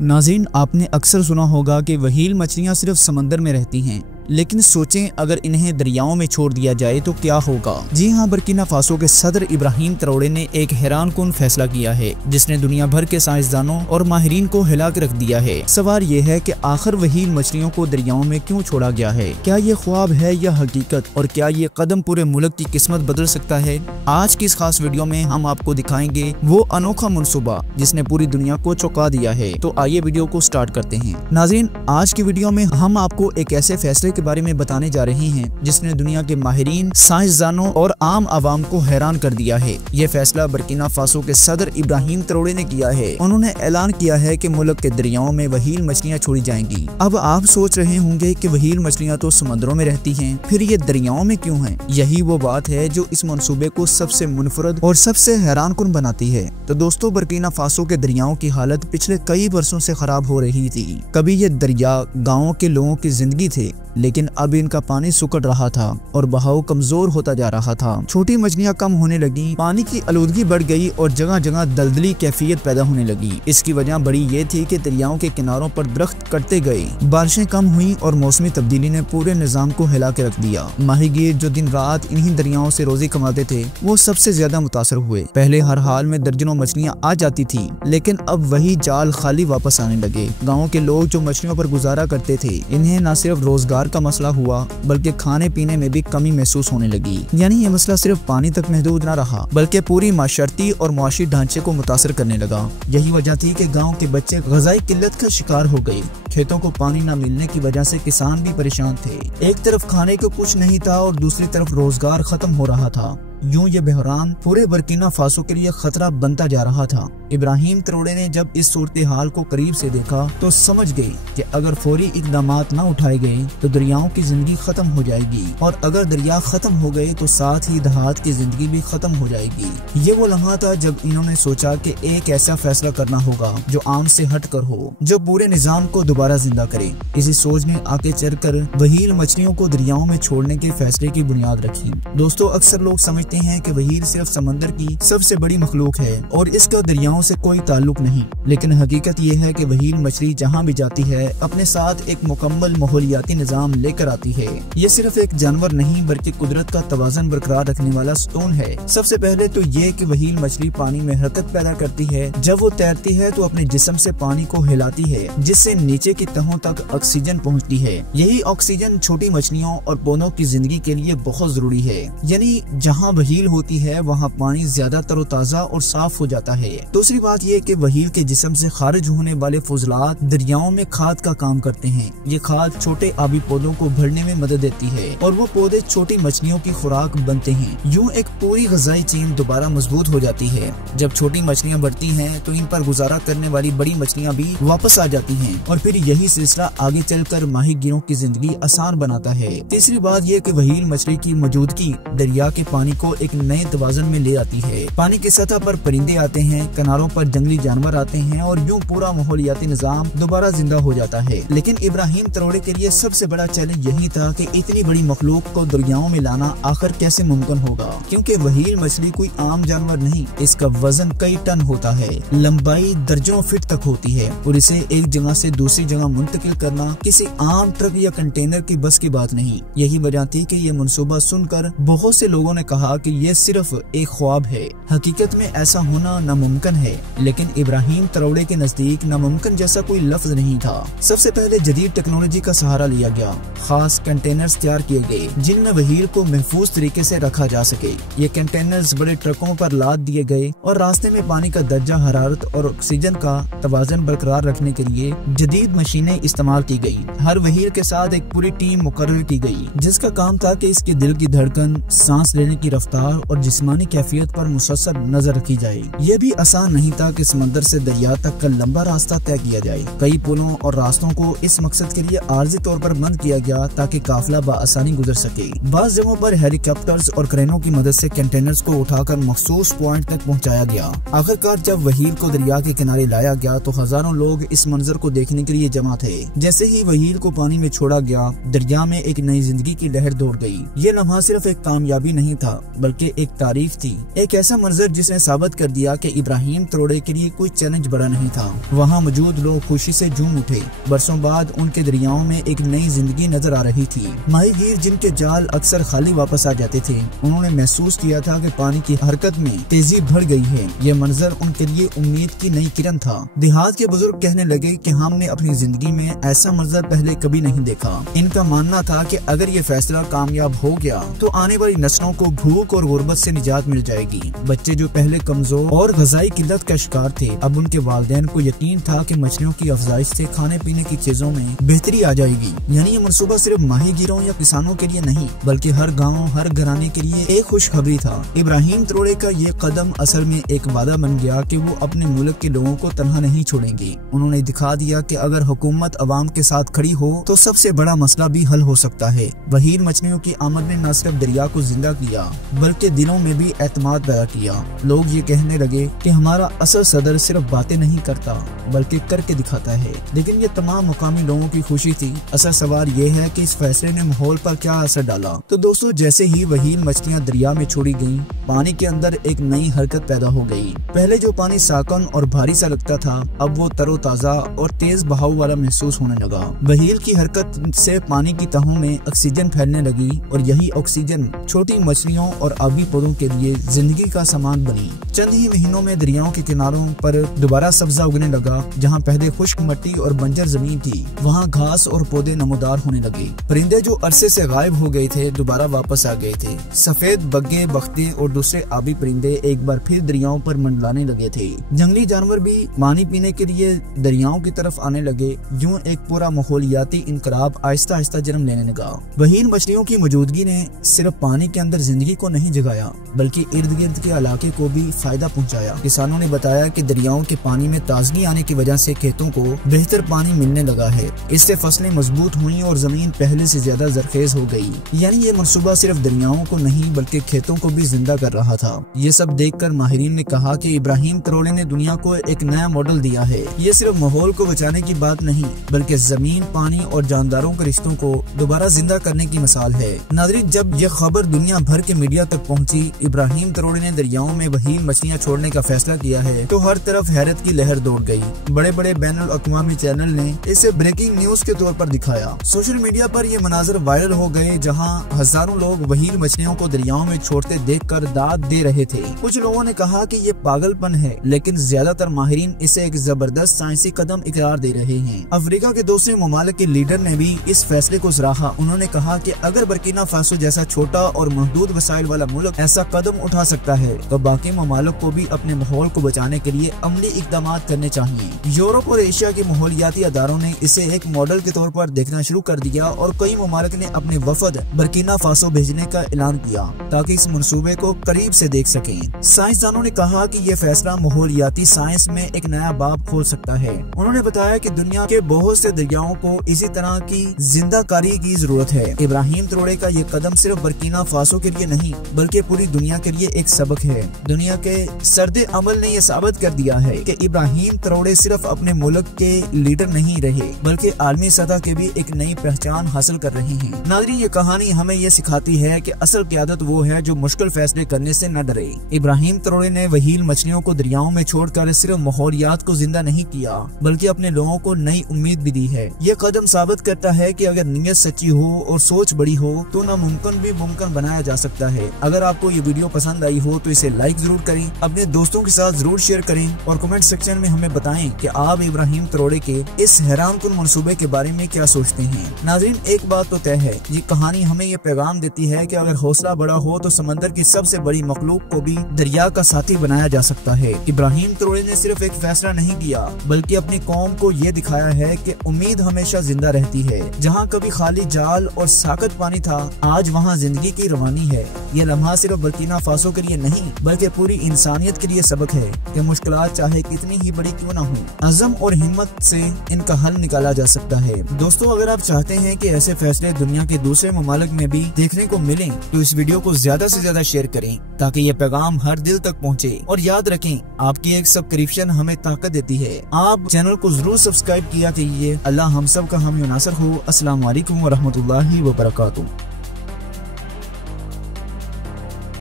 नाज़रीन, आपने अक्सर सुना होगा कि व्हेल मछलियां सिर्फ समंदर में रहती हैं, लेकिन सोचें अगर इन्हें दरियाओं में छोड़ दिया जाए तो क्या होगा। जी हाँ, बुर्किना फासो के सदर इब्राहिम ट्राओरे ने एक हैरानकुन फैसला किया है जिसने दुनिया भर के साइंसदानों और माहिरीन को हिला के रख दिया है। सवाल ये है कि आखिर व्हेल मछलियों को दरियाओं में क्यों छोड़ा गया है? क्या ये ख्वाब है या हकीकत, और क्या ये कदम पूरे मुल्क की किस्मत बदल सकता है? आज की इस खास वीडियो में हम आपको दिखाएंगे वो अनोखा मनसूबा जिसने पूरी दुनिया को चौंका दिया है। तो आइए वीडियो को स्टार्ट करते हैं। नाज़रीन, आज की वीडियो में हम आपको एक ऐसे फैसले के बारे में बताने जा रहे हैं जिसने दुनिया के माहिरीन, साइंसदानों और आम आवाम को हैरान कर दिया है। ये फैसला बुर्किना फासो के सदर इब्राहिम ट्राओरे ने किया है। उन्होंने ऐलान किया है कि मुल्क के दरियाओं में व्हेल मछलियां छोड़ी जाएंगी। अब आप सोच रहे होंगे कि व्हेल मछलियां तो समुद्रों में रहती हैं, फिर ये दरियाओं में क्यों हैं? यही वो बात है जो इस मंसूबे को सबसे मुनफरद और सबसे हैरानकुन बनाती है। तो दोस्तों, बुर्किना फासो के दरियाओं की हालत पिछले कई वर्षों से खराब हो रही थी। कभी ये दरिया गाँव के लोगों की जिंदगी थे, लेकिन अब इनका पानी सुकड़ रहा था और बहाव कमजोर होता जा रहा था। छोटी मछलियां कम होने लगी, पानी की आलूदगी बढ़ गई और जगह जगह दलदली कैफियत पैदा होने लगी। इसकी वजह बड़ी ये थी कि दरियाओं के किनारों पर दरख्त कटते गए, बारिशें कम हुई और मौसमी तब्दीली ने पूरे निजाम को हिला के रख दिया। माहीगीर जो दिन रात इन्हीं दरियाओं से रोजी कमाते थे, वो सबसे ज्यादा मुतासर हुए। पहले हर हाल में दर्जनों मछलियां आ जाती थी, लेकिन अब वही जाल खाली वापस आने लगे। गाँव के लोग जो मछलियों पर गुजारा करते थे, इन्हें न सिर्फ रोजगार का मसला हुआ बल्कि खाने पीने में भी कमी महसूस होने लगी। यानी ये मसला सिर्फ पानी तक महदूद न रहा बल्कि पूरी माशरती और मुआशी ढांचे को मुतासर करने लगा। यही वजह थी कि गांव के बच्चे ग़िज़ाई किल्लत का शिकार हो गए। खेतों को पानी न मिलने की वजह से किसान भी परेशान थे। एक तरफ खाने को कुछ नहीं था और दूसरी तरफ रोजगार खत्म हो रहा था। यूं ये बहरान पूरे बुर्किना फासो के लिए खतरा बनता जा रहा था। इब्राहिम ट्राओरे ने जब इस सूरत हाल को करीब से देखा तो समझ गए कि अगर फौरी इक़दामात न उठाए गए तो दरियाओं की जिंदगी खत्म हो जाएगी, और अगर दरिया खत्म हो गए तो साथ ही देहात की जिंदगी भी खत्म हो जाएगी। ये वो लम्हा था जब इन्होंने सोचा कि एक ऐसा फैसला करना होगा जो आम से हट कर हो, जो पूरे निजाम को दोबारा जिंदा करे। इसी सोच ने आगे चलकर व्हेल मछलियों को दरियाओं में छोड़ने के फैसले की बुनियाद रखी। दोस्तों, अक्सर लोग समझते हैं कि व्हेल सिर्फ समंदर की सबसे बड़ी मखलूक है और इसका दरियाओं से कोई ताल्लुक नहीं, लेकिन हकीकत ये है कि व्हेल मछली जहाँ भी जाती है अपने साथ एक मुकम्मल माहौलियाती निजाम लेकर आती है। ये सिर्फ एक जानवर नहीं बल्कि कुदरत का तवाज़ुन बरकरार रखने वाला स्टोन है। सबसे पहले तो ये कि व्हेल मछली पानी में हरकत पैदा करती है। जब वो तैरती है तो अपने जिस्म से पानी को हिलाती है, जिससे नीचे की तहों तक ऑक्सीजन पहुँचती है। यही ऑक्सीजन छोटी मछलियों और पौधों की जिंदगी के लिए बहुत जरूरी है। यानी जहाँ व्हेल होती है वहाँ पानी ज्यादा तरोताजा और साफ हो जाता है। दूसरी बात यह कि व्हेल के जिस्म से खारिज होने वाले फुजलात दरियाओं में खाद का काम करते हैं। ये खाद छोटे आबी पौधों को भरने में मदद देती है और वो पौधे छोटी मछलियों की खुराक बनते हैं। यूं एक पूरी ग़िज़ाई चेन दोबारा मजबूत हो जाती है। जब छोटी मछलियाँ बढ़ती हैं तो इन पर गुजारा करने वाली बड़ी मछलियाँ भी वापस आ जाती हैं और फिर यही सिलसिला आगे चलकर माहीगीरों की जिंदगी आसान बनाता है। तीसरी बात यह कि व्हेल मछली की मौजूदगी दरिया के पानी को एक नए तवाज़ुन में ले आती है। पानी की सतह पर परिंदे आते हैं, किनारों पर जंगली जानवर आते हैं और यूं पूरा माहौलियाती निजाम दोबारा जिंदा हो जाता है। लेकिन इब्राहिम ट्राओरे के लिए सबसे बड़ा चैलेंज यही था कि इतनी बड़ी मखलूक को दरियाओं में लाना आखिर कैसे मुमकिन होगा, क्योंकि व्हेल मछली कोई आम जानवर नहीं। इसका वजन कई टन होता है, लंबाई दर्जनों फीट तक होती है और इसे एक जगह से दूसरी जगह मुंतकिल करना किसी आम ट्रक या कंटेनर की बस की बात नहीं। यही वजह थी कि ये मनसूबा सुनकर बहुत से लोगों ने कहा कि ये सिर्फ एक ख्वाब है, हकीकत में ऐसा होना नामुमकिन है। लेकिन इब्राहिम ट्राओरे के नजदीक नामुमकिन जैसा कोई लफ्ज नहीं था। सबसे पहले जदीद टेक्नोलॉजी का सहारा लिया गया। खास कंटेनर्स तैयार किए गए जिनमें व्हेल को महफूज तरीके से रखा जा सके। ये कंटेनर्स बड़े ट्रकों पर लाद दिए गए और रास्ते में पानी का दर्जा, हरारत और ऑक्सीजन का तवाज़ुन बरकरार रखने के लिए जदीद मशीनें इस्तेमाल की गई। हर व्हेल के साथ एक पूरी टीम मुकर्रर की गई जिसका काम था कि इसके दिल की धड़कन, सांस लेने की रफ्तार और जिस्मानी कैफियत पर मुसलसल नजर रखी जाए। ये भी आसान नहीं था कि समंदर से दरिया तक का लंबा रास्ता तय किया जाए। कई पुलों और रास्तों को इस मकसद के लिए आर्जी तौर पर बंद किया गया ताकि काफिला बआसानी गुजर सके। बाज़ जगहों पर हेलीकॉप्टर्स और क्रेनों की मदद से कंटेनर्स को उठाकर मखसूस पॉइंट तक पहुंचाया गया। आखिरकार जब व्हेल को दरिया के किनारे लाया गया तो हजारों लोग इस मंजर को देखने के लिए जमा थे। जैसे ही व्हेल को पानी में छोड़ा गया, दरिया में एक नई जिंदगी की लहर दौड़ गई। ये लम्हा सिर्फ एक कामयाबी नहीं था बल्कि एक तारीफ थी, एक ऐसा मंजर जिसने साबित कर दिया कि इब्राहिम तरोड़े के लिए कोई चैलेंज बड़ा नहीं था। वहाँ मौजूद लोग खुशी से झूम उठे। बरसों बाद उनके दरियाओं में एक नई जिंदगी नजर आ रही थी। माहीगीर जिनके जाल अक्सर खाली वापस आ जाते थे, उन्होंने महसूस किया था कि पानी की हरकत में तेजी बढ़ गई है। यह मंजर उनके लिए उम्मीद की नई किरण था। देहात के बुजुर्ग कहने लगे कि हमने अपनी जिंदगी में ऐसा मंजर पहले कभी नहीं देखा। इनका मानना था कि अगर ये फैसला कामयाब हो गया तो आने वाली नस्लों को भूख और गुर्बत से निजात मिल जाएगी। बच्चे जो पहले कमजोर और ग़िज़ाई किल्लत का शिकार थे, अब उनके वालिदैन को यकीन था कि मछलियों की अफजाइश से खाने पीने की चीजों में बेहतरी आ जाएगी। यानी ये मनसूबा सिर्फ माहीगीरों या किसानों के लिए नहीं, बल्कि हर गाँव हर घराने के लिए एक खुशखबरी था। इब्राहिम तरोड़े का ये कदम असल में एक वादा बन गया कि वो अपने मुल्क के लोगों को तनहा नहीं छोड़ेंगे। उन्होंने दिखा दिया कि अगर हुकूमत अवाम के साथ खड़ी हो तो सबसे बड़ा मसला भी हल हो सकता है। वहील मछलियों की आमद ने न सिर्फ दरिया को जिंदा किया, बल्कि दिलों में भी एतमाद पैदा किया। लोग ये कहने लगे कि हमारा असल सदर सिर्फ बातें नहीं करता, बल्कि करके दिखाता है। लेकिन ये तमाम मुकामी लोगों की खुशी थी। असल सवाल ये है कि इस फैसले ने माहौल पर क्या असर डाला। तो दोस्तों, जैसे ही वहील मछलियाँ दरिया में छोड़ी गयी, पानी के अंदर एक नई हरकत पैदा हो गई। पहले जो पानी साकन और भारी सा लगता था, अब वो तरोताजा और तेज बहाव वाला महसूस होने लगा। वहील की हरकत से पानी की तहों में ऑक्सीजन फैलने लगी और यही ऑक्सीजन छोटी मछलियों और आबी पौधों के लिए जिंदगी का सामान बनी। चंद ही महीनों में दरियाओं के किनारों पर दोबारा सब्जा उगने लगा। जहाँ पहले खुश्क मिट्टी और बंजर जमीन थी, वहाँ घास और पौधे नमूदार होने लगे। परिंदे जो अरसे से गायब हो गए थे, दोबारा वापस आ गए थे। सफेद बग्गे, बख्ते और दूसरे आबी परिंदे एक बार फिर दरियाओं पर मंडलाने लगे थे। जंगली जानवर भी पानी पीने के लिए दरियाओं की तरफ आने लगे। यूं एक पूरा माहौलियाती इनकलाब आहिस्ता आहिस्ता जन्म लेने लगा। वहील मछलियों की मौजूदगी ने सिर्फ पानी के अंदर जिंदगी को नहीं जगाया, बल्कि इर्द गिर्द के इलाके को भी फायदा पहुंचाया। किसानों ने बताया कि दरियाओं के पानी में ताजगी आने की वजह से खेतों को बेहतर पानी मिलने लगा है। इससे फसलें मजबूत हुई और जमीन पहले से ज्यादा जरखेज हो गई। यानी ये मनसूबा सिर्फ दरियाओं को नहीं, बल्कि खेतों को भी जिंदा कर रहा था। ये सब देखकर माहिरीन ने कहा कि इब्राहिम तरोड़े ने दुनिया को एक नया मॉडल दिया है। ये सिर्फ माहौल को बचाने की बात नहीं, बल्कि जमीन, पानी और जानदारों के रिश्तों को दोबारा जिंदा करने की मिसाल है। नाज़रीन, जब यह खबर दुनिया भर के मीडिया तक पहुंची, इब्राहिम तरोड़े ने दरियाओं में वहील मछलियां छोड़ने का फैसला किया है, तो हर तरफ हैरत की लहर दौड़ गई। बड़े बड़े बैनुल अक़वामी चैनल ने इसे ब्रेकिंग न्यूज के तौर पर दिखाया। सोशल मीडिया पर ये मनाजर वायरल हो गए, जहाँ हजारों लोग वहील मछलियों को दरियाओं में छोड़ते देखकर दाद दे रहे थे। कुछ लोगों ने कहा कि ये पागलपन है, लेकिन ज्यादातर माहिरीन इसे एक जबरदस्त साइंसी कदम इकरार दे रहे हैं। अफ्रीका के दूसरे ममालिक के लीडर ने भी इस फैसले को सराहा। उन्होंने कहा कि अगर बर्किना फासो जैसा छोटा और महदूद वसाइल वाला मुल्क ऐसा कदम उठा सकता है, तो बाकी ममालिक को भी अपने माहौल को बचाने के लिए अमली इकदाम करने चाहिए। यूरोप और एशिया के माहौलियाती अदारों ने इसे एक मॉडल के तौर पर देखना शुरू कर दिया और कई ममालिक ने अपने वफद बर्किना फासो भेजने का ऐलान किया, ताकि इस मंसूबे को करीब से देख सकें। साइंसदानों ने कहा कि ये फैसला माहौलियाती साइंस में एक नया बाब खोल सकता है। उन्होंने बताया कि दुनिया के बहुत से दरियाओं को इसी तरह की जिंदाकारी की जरूरत है। इब्राहिम तरोड़े का ये कदम सिर्फ बर्किना फासो के लिए नहीं, बल्कि पूरी दुनिया के लिए एक सबक है। दुनिया के सर्दे अमल ने यह साबित कर दिया है कि इब्राहिम तरोड़े सिर्फ अपने मुल्क के लीडर नहीं रहे, बल्कि आलमी सतह के भी एक नई पहचान हासिल कर रहे हैं। नाज़रीन, ये कहानी हमें ये सिखाती है कि असल क़यादत वो है जो मुश्किल फैसले करने से न डरे। इब्राहिम तरोड़े ने वहील मछलियों को दरियाओं में छोड़कर सिर्फ माहौलियात को जिंदा नहीं किया, बल्कि अपने लोगों को नई उम्मीद भी दी है। ये कदम साबित करता है कि अगर नीयत सच्ची हो और सोच बड़ी हो, तो नामुमकिन भी मुमकिन बनाया जा सकता है। अगर आपको ये वीडियो पसंद आई हो तो इसे लाइक जरूर करें, अपने दोस्तों के साथ जरूर शेयर करें और कमेंट सेक्शन में हमें बताएं कि आप इब्राहिम तरोड़े के इस हैरानकुन मंसूबे के बारे में क्या सोचते हैं। नाज़रीन, एक बात तो तय है, ये कहानी हमें ये पैगाम देती है कि अगर हौसला बड़ा हो तो समंदर की सबसे बड़ी मखलूक को भी दरिया का साथी बनाया जा सकता है। इब्राहिम तरोड़े ने सिर्फ एक फैसला नहीं किया, बल्कि अपनी कौम को ये दिखाया है कि उम्मीद हमेशा जिंदा रहती है। जहाँ कभी खाली जाल और साकत पानी था, आज वहाँ जिंदगी की रवानी है। ये लम्हा सिर्फ बर्किना फासो के लिए नहीं, बल्कि पूरी इंसानियत के लिए सबक है कि मुश्किलात चाहे कितनी ही बड़ी क्यों ना हो, अज़म और हिम्मत से इनका हल निकाला जा सकता है। दोस्तों, अगर आप चाहते हैं कि ऐसे फैसले दुनिया के दूसरे ममालिक में भी देखने को मिलें, तो इस वीडियो को ज्यादा से ज्यादा शेयर करें, ताकि ये पैगाम हर दिल तक पहुंचे। और याद रखें, आपकी एक सब्सक्रिप्शन हमें ताकत देती है। आप चैनल को जरूर सब्सक्राइब किया कीजिए। अल्लाह हम सब का हामी नासर हो। अस्सलाम वालेकुम व रहमतुल्लाहि व बरकातुहू।